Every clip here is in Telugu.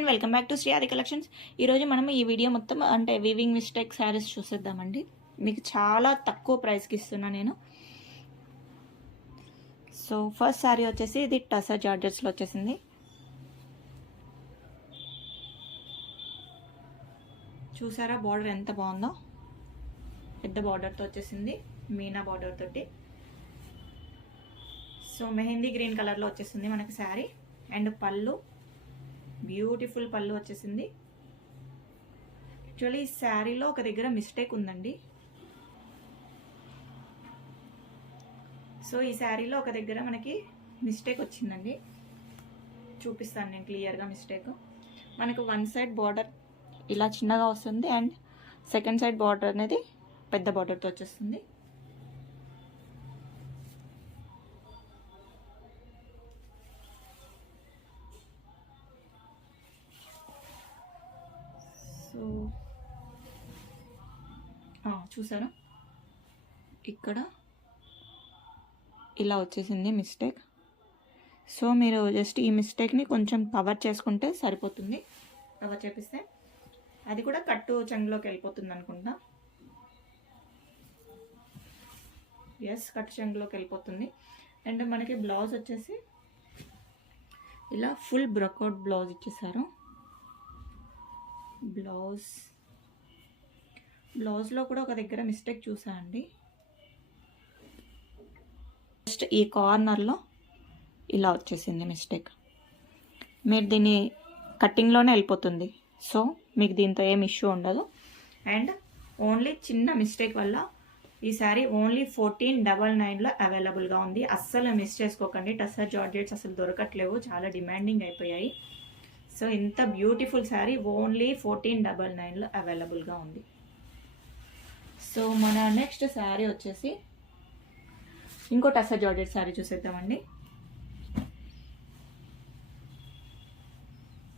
And welcome back to Shri Aadi collections. ఈరోజు మనం ఈ వీడియో మొత్తం అంటే వీవింగ్ మిస్టేక్ శారీస్ చూసేద్దామండి. మీకు చాలా తక్కువ ప్రైస్కి ఇస్తున్నా నేను. సో ఫస్ట్ శారీ వచ్చేసి ఇది టసర్ జార్జెట్స్లో వచ్చేసింది. చూసారా బార్డర్ ఎంత బాగుందో, పెద్ద బార్డర్తో వచ్చేసింది, మీనా బార్డర్ తోటి. సో మెహందీ గ్రీన్ కలర్లో వచ్చేసింది మనకి శారీ. అండ్ పళ్ళు బ్యూటిఫుల్ పళ్ళు వచ్చేసింది. యాక్చువల్లీ ఈ శారీలో ఒక దగ్గర మిస్టేక్ ఉందండి. సో ఈ శారీలో ఒక దగ్గర మనకి మిస్టేక్ వచ్చిందండి, చూపిస్తాను నేను క్లియర్గా మిస్టేక్. మనకు వన్ సైడ్ బార్డర్ ఇలా చిన్నగా వస్తుంది అండ్ సెకండ్ సైడ్ బార్డర్ అనేది పెద్ద బార్డర్తో వచ్చేస్తుంది. సో చూసారా ఇక్కడ ఇలా వచ్చేసింది మిస్టేక్. సో మీరు జస్ట్ ఈ మిస్టేక్ని కొంచెం కవర్ చేసుకుంటే సరిపోతుంది. కవర్ చేపిస్తే అది కూడా కట్టు చెంగులోకి వెళ్ళిపోతుంది అనుకుంటా. ఎస్, కట్టు చెంగులోకి వెళ్ళిపోతుంది. అండ్ మనకి బ్లౌజ్ వచ్చేసి ఇలా ఫుల్ బ్రొకౌట్ బ్లౌజ్ ఇచ్చేసారు. బ్లౌజ్లో కూడా ఒక దగ్గర మిస్టేక్ చూసా అండి. జస్ట్ ఈ కార్నర్లో ఇలా వచ్చేసింది మిస్టేక్. మీరు దీన్ని కట్టింగ్లోనే వెళ్ళిపోతుంది. సో మీకు దీంతో ఏం ఇష్యూ ఉండదు. అండ్ ఓన్లీ చిన్న మిస్టేక్ వల్ల ఈ శారీ ఓన్లీ 1499లో అవైలబుల్గా ఉంది. అస్సలు మిస్ చేసుకోకండి. టసర్ జార్జెట్స్ అసలు దొరకట్లేవు, చాలా డిమాండింగ్ అయిపోయాయి. సో ఇంత బ్యూటిఫుల్ శారీ ఓన్లీ 1499లో అవైలబుల్గా ఉంది. సో మన నెక్స్ట్ శారీ వచ్చేసి ఇంకో టసర్ జార్జెట్ శారీ చూసేద్దామండి.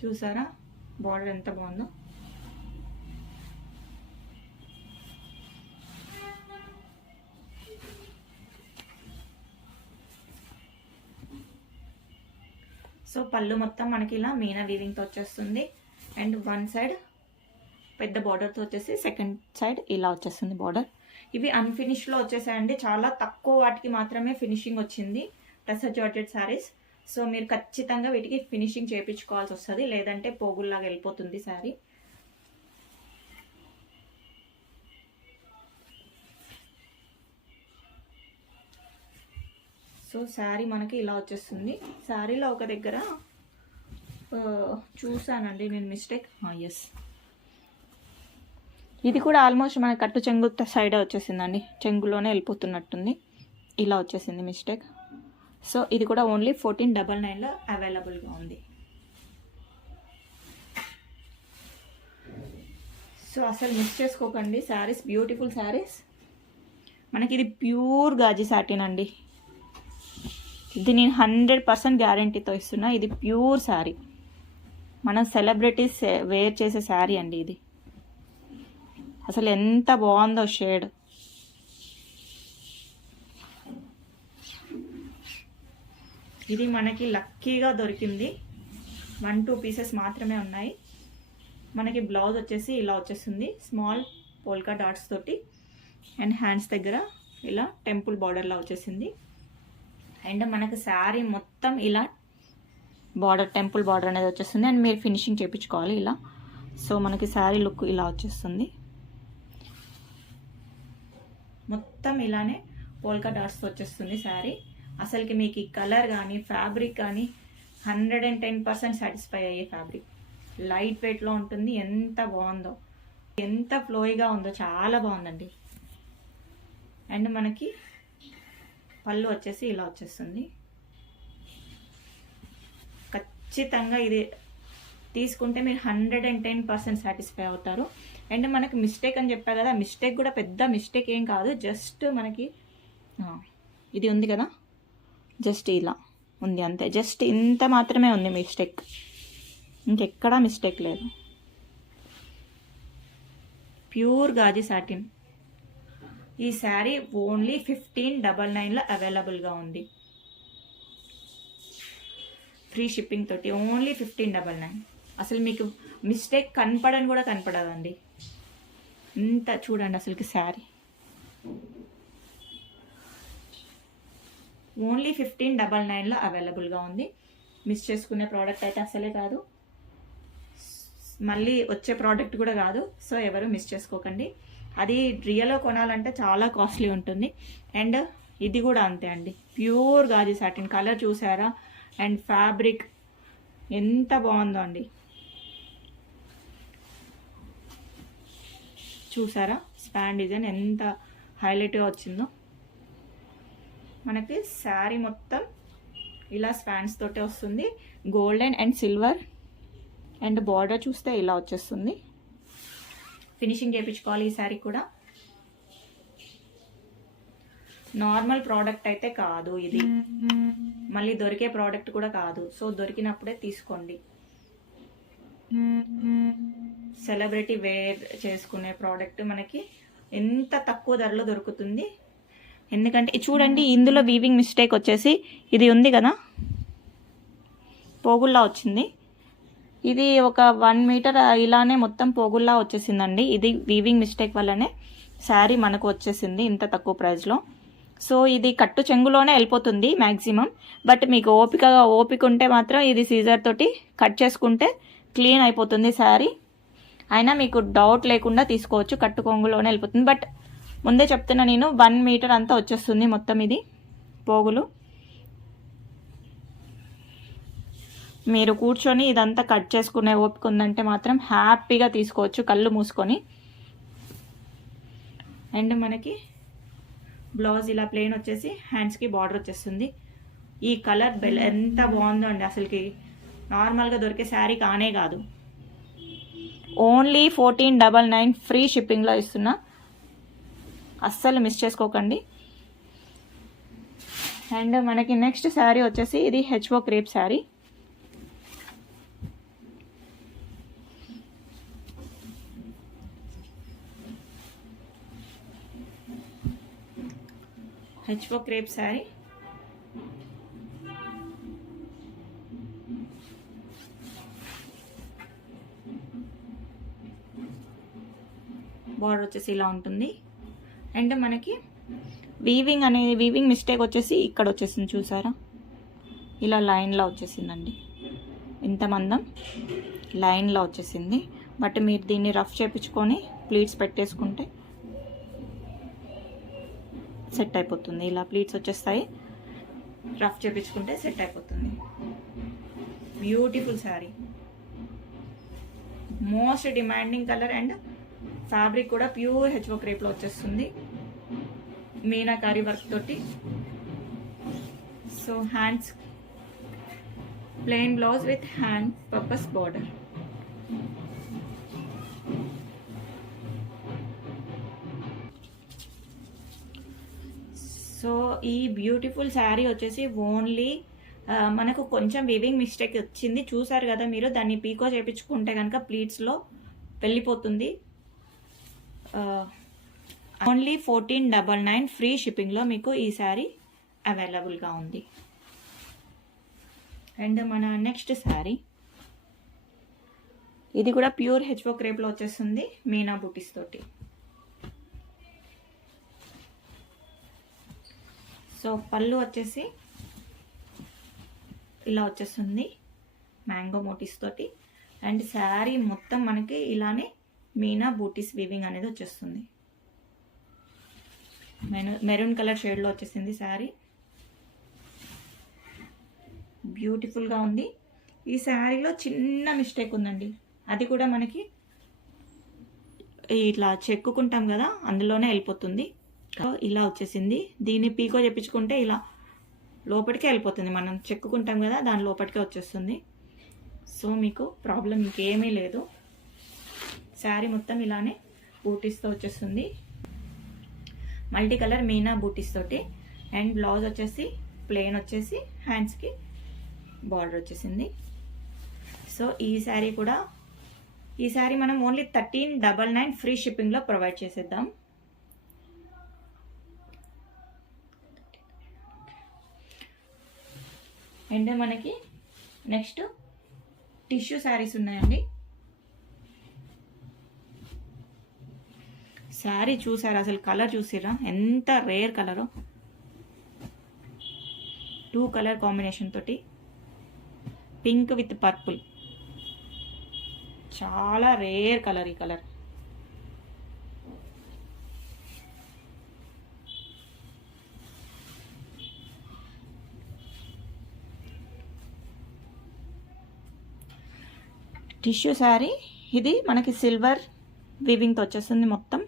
చూసారా బార్డర్ ఎంత బాగుందో. సో పళ్ళు మొత్తం మనకి ఇలా మీనా వీవింగ్తో వచ్చేస్తుంది. అండ్ వన్ సైడ్ పెద్ద బార్డర్తో వచ్చేసి సెకండ్ సైడ్ ఇలా వచ్చేస్తుంది బార్డర్. ఇవి అన్ఫినిష్లో వచ్చేసాయండి. చాలా తక్కువ వాటికి మాత్రమే ఫినిషింగ్ వచ్చింది టసర్ జార్జెట్ శారీస్. సో మీరు ఖచ్చితంగా వీటికి ఫినిషింగ్ చేయించుకోవాల్సి వస్తుంది, లేదంటే పోగుల్లాగా వెళ్ళిపోతుంది శారీ. సో శారీ మనకి ఇలా వచ్చేస్తుంది. శారీలో ఒక దగ్గర చూసానండి నేను మిస్టేక్. ఎస్, ఇది కూడా ఆల్మోస్ట్ మన కట్టు చెంగు సైడే వచ్చేసిందండి, చెంగులోనే వెళ్ళిపోతున్నట్టుంది. ఇలా వచ్చేసింది మిస్టేక్. సో ఇది కూడా ఓన్లీ 1499లో అవైలబుల్గా ఉంది. సో అసలు మిస్ చేసుకోకండి. శారీస్ బ్యూటిఫుల్ శారీస్. మనకి ఇది ప్యూర్ గాజీ సాటిన్ అండి. ఇది నేను 100% గ్యారంటీతో ఇస్తున్నా. ఇది ప్యూర్ శారీ, మన సెలబ్రిటీస్ వేర్ చేసే శారీ అండి ఇది. అసలు ఎంత బాగుందో షేడ్. ఇది మనకి లక్కీగా దొరికింది. 1-2 పీసెస్ మాత్రమే ఉన్నాయి. మనకి బ్లౌజ్ వచ్చేసి ఇలా వచ్చేస్తుంది, స్మాల్ పోల్కా డాట్స్ తోటి. అండ్ హ్యాండ్స్ దగ్గర ఇలా టెంపుల్ బార్డర్లా వచ్చేసింది. అండ్ మనకి శారీ మొత్తం ఇలా బార్డర్, టెంపుల్ బార్డర్ అనేది వచ్చేస్తుంది. అండ్ మీరు ఫినిషింగ్ చేయించుకోవాలి ఇలా. సో మనకి శారీ లుక్ ఇలా వచ్చేస్తుంది. మొత్తం ఇలానే పోల్కా డాట్స్తో వచ్చేస్తుంది శారీ. అసలుకి మీకు ఈ కలర్ కానీ ఫ్యాబ్రిక్ కానీ 110% సాటిస్ఫై అయ్యే ఫ్యాబ్రిక్. లైట్ వెయిట్లో ఉంటుంది. ఎంత బాగుందో, ఎంత ఫ్లోయిగా ఉందో, చాలా బాగుందండి. అండ్ మనకి పళ్ళు వచ్చేసి ఇలా వచ్చేస్తుంది. ఖచ్చితంగా ఇది తీసుకుంటే మీరు 110% సాటిస్ఫై అవుతారు. అండ్ మనకి మిస్టేక్ అని చెప్పా కదా, మిస్టేక్ కూడా పెద్ద మిస్టేక్ ఏం కాదు. జస్ట్ మనకి ఇది ఉంది కదా, జస్ట్ ఇలా ఉంది అంతే. జస్ట్ ఇంత మాత్రమే ఉంది మిస్టేక్, ఇంకెక్కడా మిస్టేక్ లేదు. Pure gaji satin. ఈ శారీ ఓన్లీ 1599లో అవైలబుల్గా ఉంది. ఫ్రీ షిప్పింగ్ తోటి ఓన్లీ 1599. అసలు మీకు మిస్టేక్ కనపడని కూడా కనపడదండి. ఇంత చూడండి అసలుకి శారీ ఓన్లీ 1599లో అవైలబుల్గా ఉంది. మిస్ చేసుకునే ప్రోడక్ట్ అయితే అసలే కాదు, మళ్ళీ వచ్చే ప్రోడక్ట్ కూడా కాదు. సో ఎవరు మిస్ చేసుకోకండి. అది రియల్లో కొనాలంటే చాలా కాస్ట్లీ ఉంటుంది. అండ్ ఇది కూడా అంతే అండి, ప్యూర్ గాజు సాటిన్. కలర్ చూసారా? అండ్ ఫ్యాబ్రిక్ ఎంత బాగుందో అండి, చూసారా? స్పాన్ డిజైన్ ఎంత హైలైట్గా వచ్చిందో. మనకి శారీ మొత్తం ఇలా స్పాన్స్ తోటే వస్తుంది, golden and silver. And border చూస్తే ఇలా వచ్చేస్తుంది. ఫినిషింగ్ చేయించుకోవాలి ఈ శారీ కూడా. నార్మల్ ప్రోడక్ట్ అయితే కాదు ఇది, మళ్ళీ దొరికే ప్రోడక్ట్ కూడా కాదు. సో దొరికినప్పుడే తీసుకోండి. సెలబ్రిటీ వేర్ చేసుకునే ప్రోడక్ట్ మనకి ఎంత తక్కువ ధరలో దొరుకుతుంది. ఎందుకంటే చూడండి, ఇందులో వీవింగ్ మిస్టేక్ వచ్చేసి ఇది ఉంది కదా, పోగుల్లా వచ్చింది. ఇది ఒక 1 మీటర్ ఇలానే మొత్తం పోగుల్లా వచ్చేసిందండి. ఇది వీవింగ్ మిస్టేక్ వల్లనే శారీ మనకు వచ్చేసింది ఇంత తక్కువ ప్రైస్లో. సో ఇది కట్టు చెంగులోనే వెళ్ళిపోతుంది మ్యాక్సిమం. బట్ మీకు ఓపిక ఉంటే మాత్రం ఇది సీజర్ తోటి కట్ చేసుకుంటే క్లీన్ అయిపోతుంది శారీ. అయినా మీకు డౌట్ లేకుండా తీసుకోవచ్చు, కట్టు కొంగులోనే వెళ్ళిపోతుంది. బట్ ముందే చెప్తున్నా నేను, 1 మీటర్ అంతా వచ్చేస్తుంది మొత్తం ఇది పోగులు. మీరు కూర్చొని ఇదంతా కట్ చేసుకునే ఓపిక ఉందంటే మాత్రం హ్యాపీగా తీసుకోవచ్చు కళ్ళు మూసుకొని. అండ్ మనకి బ్లౌజ్ ఇలా ప్లెయిన్ వచ్చేసి హ్యాండ్స్కి బార్డర్ వచ్చేస్తుంది. ఈ కలర్ ఎంత బాగుందో అండి, అసలుకి నార్మల్గా దొరికే శారీ కానే కాదు. ఓన్లీ 1499 ఫ్రీ షిప్పింగ్లో ఇస్తున్నా, అస్సలు మిస్ చేసుకోకండి. అండ్ మనకి నెక్స్ట్ శారీ వచ్చేసి ఇది HO crepe sari. HO crepe sari border వచ్చేసి ఇలా ఉంటుంది. అండ్ మనకి వీవింగ్ మిస్టేక్ వచ్చేసి ఇక్కడ వచ్చేసింది, చూసారా? ఇలా లైన్లో వచ్చేసిందండి, ఇంత మందం లైన్లో వచ్చేసింది. బట్ మీరు దీన్ని రఫ్ చేయించుకొని ప్లీట్స్ పెట్టేసుకుంటే సెట్ అయిపోతుంది. ఇలా ప్లీట్స్ వచ్చేస్తాయి, రఫ్ చేయించుకుంటే సెట్ అయిపోతుంది. Beautiful sari, most demanding colour. And fabric కూడా ప్యూర్ హెచ్ఓ క్రేప్లో వచ్చేస్తుంది, మీనాకారి వర్క్ తోటి. So hands plain blouse with hand purpose border. So ఈ బ్యూటిఫుల్ శారీ వచ్చేసి ఓన్లీ మనకు కొంచెం వీవింగ్ మిస్టేక్ వచ్చింది, చూసారు కదా మీరు. దాన్ని పీకో చేయించుకుంటే కనుక ప్లీట్స్లో వెళ్ళిపోతుంది. ఓన్లీ 1499 ఫ్రీ షిప్పింగ్లో మీకు ఈ శారీ అవైలబుల్గా ఉంది. అండ్ మన నెక్స్ట్ శారీ ఇది కూడా ప్యూర్ హెచ్ఓ క్రేప్లో వచ్చేస్తుంది, మీనా బూటీస్ తోటి. సో పళ్ళు వచ్చేసి ఇలా వచ్చేస్తుంది మ్యాంగో మోటీస్ తోటి. అండ్ శారీ మొత్తం మనకి ఇలానే మీనా బూటీస్ వీవింగ్ అనేది వచ్చేస్తుంది. మెరూన్ కలర్ షేడ్లో వచ్చేసింది శారీ, బ్యూటిఫుల్గా ఉంది. ఈ శారీలో చిన్న మిస్టేక్ ఉందండి, అది కూడా మనకి ఇట్లా చెక్కుకుంటాం కదా అందులోనే వెళ్ళిపోతుంది. ఇలా వచ్చేసింది. దీన్ని పీకో చెప్పించుకుంటే ఇలా లోపలికే వెళ్ళిపోతుంది, మనం చెక్కుకుంటాం కదా దాని లోపలికే వచ్చేస్తుంది. సో మీకు ప్రాబ్లం ఇంకేమీ లేదు. శారీ మొత్తం ఇలానే బూటీస్తో వచ్చేస్తుంది, మల్టీ కలర్ మీనా బూటీస్ తోటి. అండ్ బ్లౌజ్ వచ్చేసి ప్లెయిన్ వచ్చేసి హ్యాండ్స్కి బార్డర్ వచ్చేసింది. సో ఈ శారీ మనం ఓన్లీ 1399 ఫ్రీ షిప్పింగ్లో ప్రొవైడ్ చేసేద్దాం. అండ్ మనకి నెక్స్ట్ టిష్యూ శారీస్ ఉన్నాయండి. శారీ చూసారా, అసలు కలర్ చూసిరా ఎంత రేర్ కలరు. 2 కలర్ కాంబినేషన్ తోటి పింక్ విత్ పర్పుల్, చాలా రేర్ కలర్ ఈ కలర్. టిష్యూ శారీ ఇది మనకి సిల్వర్ వీవింగ్తో వచ్చేస్తుంది మొత్తం.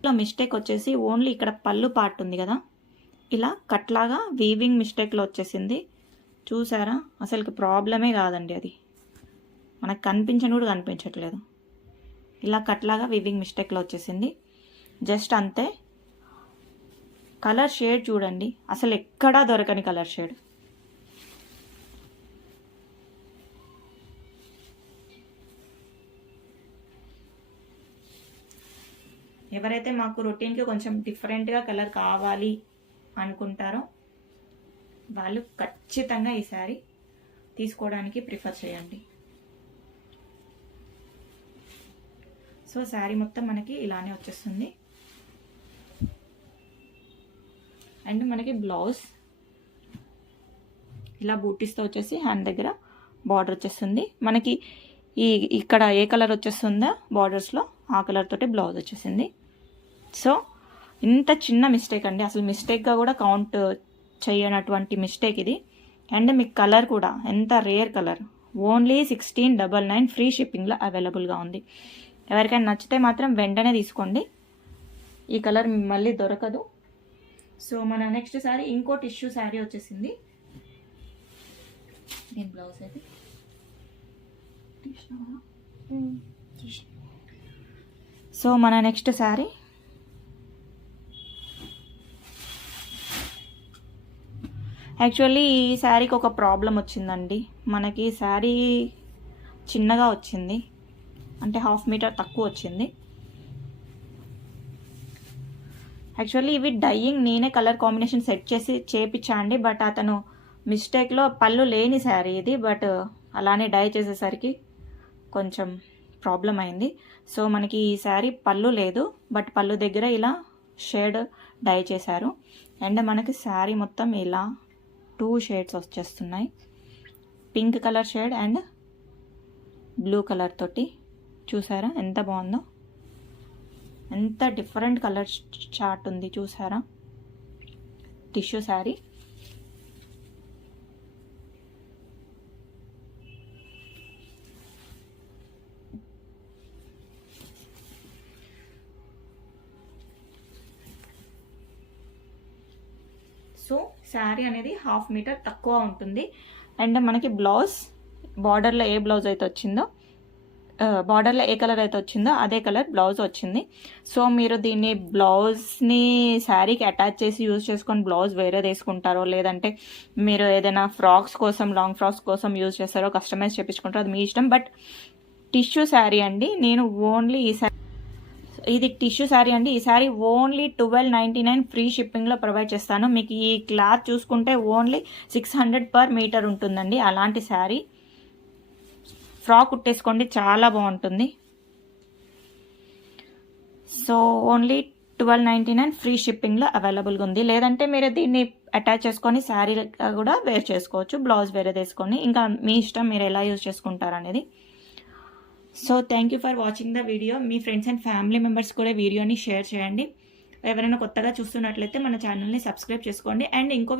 ఇలా మిస్టేక్ వచ్చేసి ఓన్లీ ఇక్కడ పళ్ళు పార్ట్ ఉంది కదా, ఇలా కట్లాగా వీవింగ్ మిస్టేక్లో వచ్చేసింది. చూసారా, అసలుకి ప్రాబ్లమే కాదండి అది, మనకు కనిపించని కూడా కనిపించట్లేదు. ఇలా కట్లాగా వీవింగ్ మిస్టేక్లో వచ్చేసింది, జస్ట్ అంతే. కలర్ షేడ్ చూడండి, అసలు ఎక్కడా దొరకని కలర్ షేడ్. ఎవరైతే మాకు రొటీన్కి కొంచెం డిఫరెంట్గా కలర్ కావాలి అనుకుంటారో వాళ్ళు ఖచ్చితంగా ఈ శారీ తీసుకోవడానికి ప్రిఫర్ చేయండి. సో శారీ మొత్తం మనకి ఇలానే వచ్చేస్తుంది. అండ్ మనకి బ్లౌజ్ ఇలా బూటీస్తో వచ్చేసి హ్యాండ్ దగ్గర బార్డర్ వచ్చేస్తుంది. మనకి ఇక్కడ ఏ కలర్ వచ్చేస్తుందో బార్డర్స్లో ఆ కలర్ తోటి బ్లౌజ్ వచ్చేసింది. సో ఇంత చిన్న మిస్టేక్ అండి, అసలు మిస్టేక్గా కూడా కౌంట్ చేయనటువంటి మిస్టేక్ ఇది. అండ్ మీకు కలర్ కూడా ఎంత రేర్ కలర్, ఓన్లీ 1699 ఫ్రీ షిప్పింగ్లో అవైలబుల్గా ఉంది. ఎవరికైనా నచ్చితే మాత్రం వెంటనే తీసుకోండి, ఈ కలర్ మళ్ళీ దొరకదు. సో మన నెక్స్ట్ శారీ ఇంకో టిష్యూ శారీ వచ్చేసింది. దీని బ్లౌజ్ అయితే సో మన నెక్స్ట్ శారీ యాక్చువల్లీ ఈ శారీకి ఒక ప్రాబ్లం వచ్చిందండి. మనకి శారీ చిన్నగా వచ్చింది, అంటే 1/2 మీటర్ తక్కువ వచ్చింది. యాక్చువల్లీ ఇవి డైయింగ్ నేనే కలర్ కాంబినేషన్ సెట్ చేసి చేపించండి, బట్ అతను మిస్టేక్లో పళ్ళు లేని శారీ ఇది, బట్ అలానే డై చేసేసరికి కొంచెం ప్రాబ్లం అయింది. సో మనకి ఈ శారీ పళ్ళు లేదు, బట్ పళ్ళు దగ్గర ఇలా షేడ్ డై చేశారు. అండ్ మనకి శారీ మొత్తం ఇలా 2 షేడ్స్ వచ్చేస్తున్నాయి, pink colour shade and blue colour తోటి. చూసారా ఎంత బాగుందో, ఎంత డిఫరెంట్ కలర్ చార్ట్ ఉంది చూసారా. టిష్యూ శారీ సో శారీ అనేది 1/2 మీటర్ తక్కువ ఉంటుంది. అండ్ మనకి బ్లౌజ్ బార్డర్లో ఏ బ్లౌజ్ అయితే వచ్చిందో, బార్డర్లో ఏ కలర్ అయితే వచ్చిందో అదే కలర్ బ్లౌజ్ వచ్చింది. సో మీరు దీన్ని బ్లౌజ్ని శారీకి అటాచ్ చేసి యూజ్ చేసుకొని బ్లౌజ్ వేరే తీసుకుంటారో, లేదంటే మీరు ఏదైనా ఫ్రాక్స్ కోసం లాంగ్ ఫ్రాక్స్ కోసం యూజ్ చేస్తారో, కస్టమైజ్ చేయించుకుంటారో, అది మీ ఇష్టం. బట్ టిష్యూ శారీ అండి, నేను ఓన్లీ ఈ శారీ, ఇది టిష్యూ శారీ అండి, ఈ శారీ ఓన్లీ 1299 ఫ్రీ షిప్పింగ్లో ప్రొవైడ్ చేస్తాను. మీకు ఈ క్లాత్ చూసుకుంటే ఓన్లీ 600 పర్ మీటర్ ఉంటుందండి. అలాంటి శారీ ఫ్రాక్ కుట్టేసుకోండి, చాలా బాగుంటుంది. సో ఓన్లీ 1299 ఫ్రీ షిప్పింగ్లో అవైలబుల్గా ఉంది. లేదంటే మీరు దీన్ని అటాచ్ చేసుకొని శారీ కూడా వేర్ చేసుకోవచ్చు, బ్లౌజ్ వేరే తీసుకొని, ఇంకా మీ ఇష్టం మీరు ఎలా యూజ్ చేసుకుంటారు అనేది. So thank you for watching the video. Me friends and family members కూడా వీడియోని షేర్ చేయండి. ఎవరైనా కొత్తగా చూస్తున్నట్లయితే మన ఛానల్ని సబ్స్క్రైబ్ చేసుకోండి. అండ్ ఇంకో